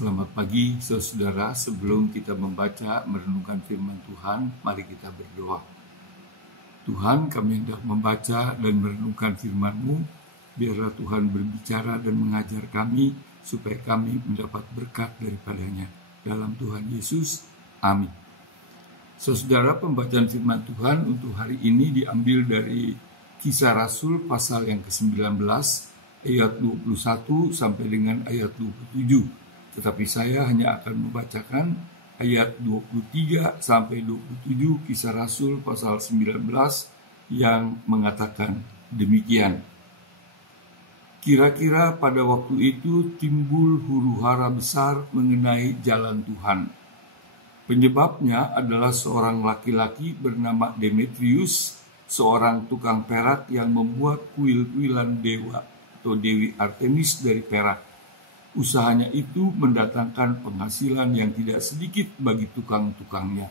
Selamat pagi saudara, sebelum kita membaca merenungkan firman Tuhan, mari kita berdoa. Tuhan, kami hendak membaca dan merenungkan firman-Mu, biarlah Tuhan berbicara dan mengajar kami, supaya kami mendapat berkat daripadanya. Dalam Tuhan Yesus, amin. Saudara, pembacaan firman Tuhan untuk hari ini diambil dari Kisah Rasul pasal yang ke-19, ayat 21 sampai dengan ayat 27. Tetapi saya hanya akan membacakan ayat 23 sampai 27 Kisah Rasul pasal 19 yang mengatakan demikian. Kira-kira pada waktu itu timbul huru-hara besar mengenai jalan Tuhan. Penyebabnya adalah seorang laki-laki bernama Demetrius, seorang tukang perak yang membuat kuil-kuilan dewa atau Dewi Artemis dari perak. Usahanya itu mendatangkan penghasilan yang tidak sedikit bagi tukang-tukangnya.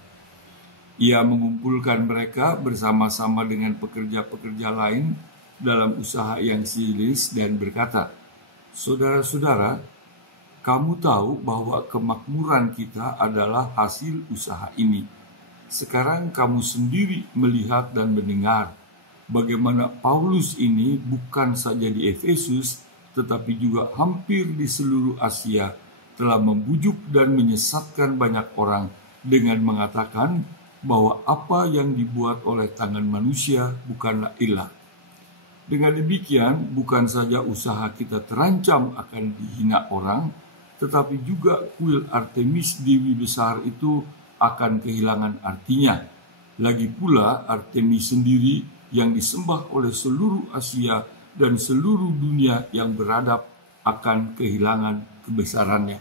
Ia mengumpulkan mereka bersama-sama dengan pekerja-pekerja lain dalam usaha yang serius dan berkata, "Saudara-saudara, kamu tahu bahwa kemakmuran kita adalah hasil usaha ini. Sekarang kamu sendiri melihat dan mendengar bagaimana Paulus ini bukan saja di Efesus, tetapi juga hampir di seluruh Asia telah membujuk dan menyesatkan banyak orang dengan mengatakan bahwa apa yang dibuat oleh tangan manusia bukanlah ilah. Dengan demikian, bukan saja usaha kita terancam akan dihina orang, tetapi juga kuil Artemis Dewi besar itu akan kehilangan artinya. Lagi pula Artemis sendiri yang disembah oleh seluruh Asia dan seluruh dunia yang beradab akan kehilangan kebesarannya."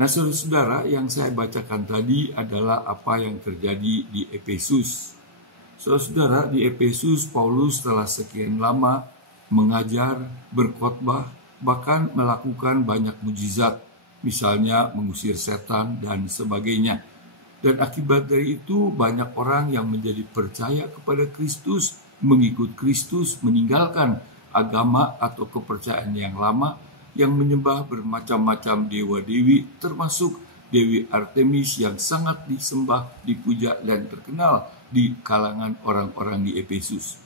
Nah, saudara-saudara, yang saya bacakan tadi adalah apa yang terjadi di Efesus. Saudara-saudara, di Efesus Paulus telah sekian lama mengajar, berkhotbah, bahkan melakukan banyak mujizat, misalnya mengusir setan dan sebagainya. Dan akibat dari itu banyak orang yang menjadi percaya kepada Kristus, mengikut Kristus, meninggalkan agama atau kepercayaan yang lama yang menyembah bermacam-macam dewa-dewi, termasuk Dewi Artemis yang sangat disembah, dipuja, dan terkenal di kalangan orang-orang di Efesus.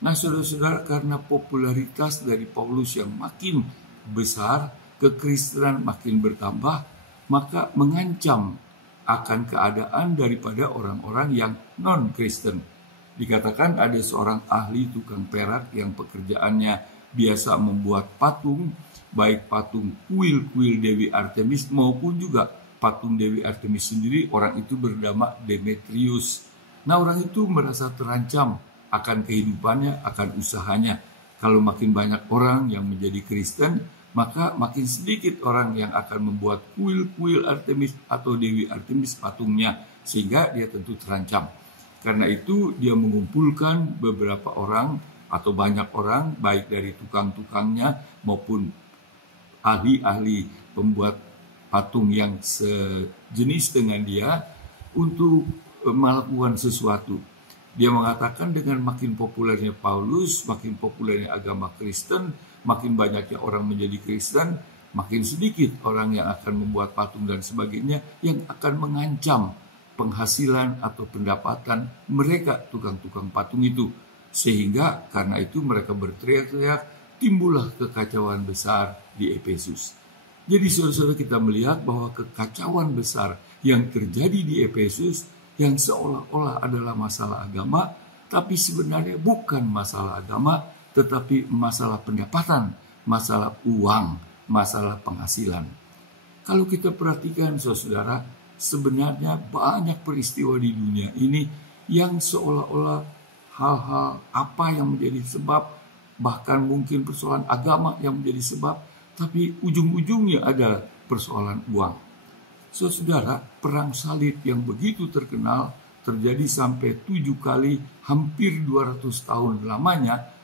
Nah, saudara-saudara, karena popularitas dari Paulus yang makin besar, kekristenan makin bertambah, maka mengancam akan keadaan daripada orang-orang yang non-Kristen. Dikatakan ada seorang ahli tukang perak yang pekerjaannya biasa membuat patung, baik patung kuil-kuil Dewi Artemis maupun juga patung Dewi Artemis sendiri. Orang itu bernama Demetrius. Nah, orang itu merasa terancam akan kehidupannya, akan usahanya. Kalau makin banyak orang yang menjadi Kristen, maka makin sedikit orang yang akan membuat kuil-kuil Artemis atau Dewi Artemis patungnya, sehingga dia tentu terancam. Karena itu dia mengumpulkan beberapa orang atau banyak orang, baik dari tukang-tukangnya maupun ahli-ahli pembuat patung yang sejenis dengan dia untuk melakukan sesuatu. Dia mengatakan dengan makin populernya Paulus, makin populernya agama Kristen, makin banyaknya orang menjadi Kristen, makin sedikit orang yang akan membuat patung dan sebagainya yang akan mengancam penghasilan atau pendapatan mereka tukang-tukang patung itu. Sehingga karena itu mereka berteriak-teriak, timbullah kekacauan besar di Efesus. Jadi saudara-saudara, kita melihat bahwa kekacauan besar yang terjadi di Efesus yang seolah-olah adalah masalah agama, tapi sebenarnya bukan masalah agama, tetapi masalah pendapatan, masalah uang, masalah penghasilan. Kalau kita perhatikan saudara-saudara, sebenarnya banyak peristiwa di dunia ini yang seolah-olah hal-hal apa yang menjadi sebab, bahkan mungkin persoalan agama yang menjadi sebab, tapi ujung-ujungnya ada persoalan uang. Saudara, perang salib yang begitu terkenal terjadi sampai 7 kali, hampir 200 tahun lamanya,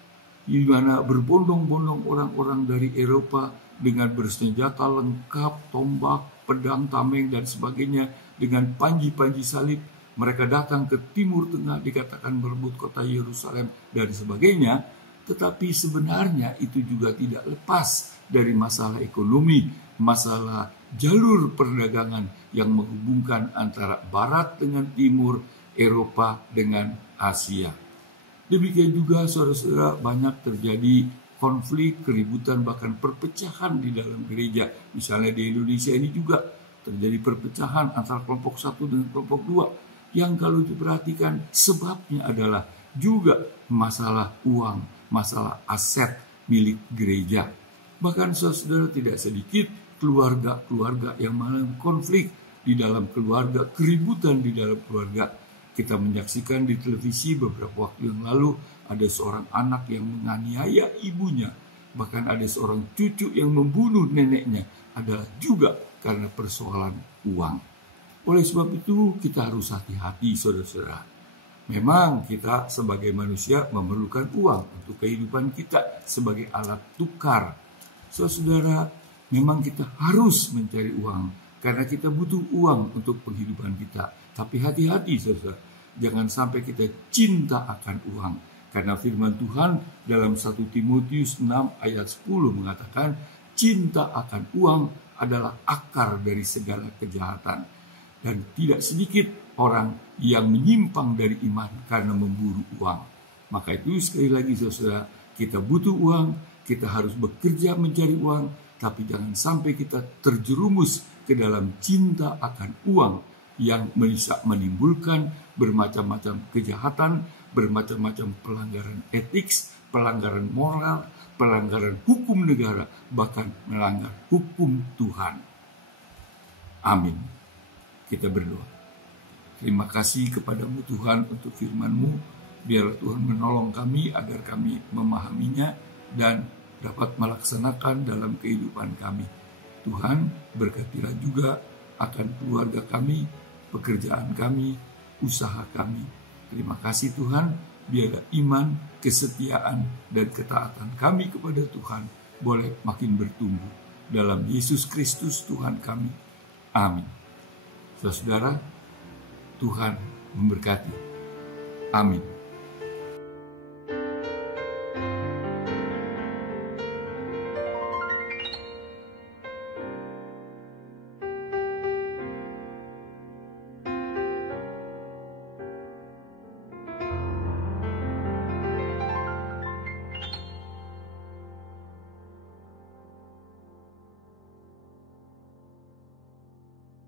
di mana berbondong-bondong orang-orang dari Eropa dengan bersenjata lengkap, tombak, pedang, tameng, dan sebagainya, dengan panji-panji salib. Mereka datang ke Timur Tengah, dikatakan merebut kota Yerusalem, dan sebagainya. Tetapi sebenarnya itu juga tidak lepas dari masalah ekonomi, masalah jalur perdagangan yang menghubungkan antara Barat dengan Timur, Eropa dengan Asia. Demikian juga saudara-saudara, banyak terjadi konflik, keributan, bahkan perpecahan di dalam gereja. Misalnya di Indonesia ini juga terjadi perpecahan antara kelompok satu dengan kelompok dua, yang kalau diperhatikan sebabnya adalah juga masalah uang, masalah aset milik gereja. Bahkan saudara, tidak sedikit keluarga-keluarga yang mengalami konflik di dalam keluarga, keributan di dalam keluarga. Kita menyaksikan di televisi beberapa waktu yang lalu ada seorang anak yang menganiaya ibunya, bahkan ada seorang cucu yang membunuh neneknya, adalah juga karena persoalan uang. Oleh sebab itu kita harus hati-hati saudara-saudara. Memang kita sebagai manusia memerlukan uang untuk kehidupan kita sebagai alat tukar. Saudara, memang kita harus mencari uang karena kita butuh uang untuk penghidupan kita. Tapi hati-hati saudara, jangan sampai kita cinta akan uang. Karena firman Tuhan dalam 1 Timotius 6 ayat 10 mengatakan, cinta akan uang adalah akar dari segala kejahatan. Dan tidak sedikit orang yang menyimpang dari iman karena memburu uang. Maka itu sekali lagi saudara, kita butuh uang, kita harus bekerja mencari uang, tapi jangan sampai kita terjerumus ke dalam cinta akan uang yang bisa menimbulkan bermacam-macam kejahatan, bermacam-macam pelanggaran etik, pelanggaran moral, pelanggaran hukum negara, bahkan melanggar hukum Tuhan. Amin. Kita berdoa. Terima kasih kepadamu Tuhan untuk firman-Mu. Biarlah Tuhan menolong kami agar kami memahaminya dan dapat melaksanakan dalam kehidupan kami. Tuhan, berkatilah juga akan keluarga kami, pekerjaan kami, usaha kami. Terima kasih Tuhan, biarlah iman, kesetiaan, dan ketaatan kami kepada Tuhan boleh makin bertumbuh. Dalam Yesus Kristus Tuhan kami. Amin. Saudara, Tuhan memberkati. Amin.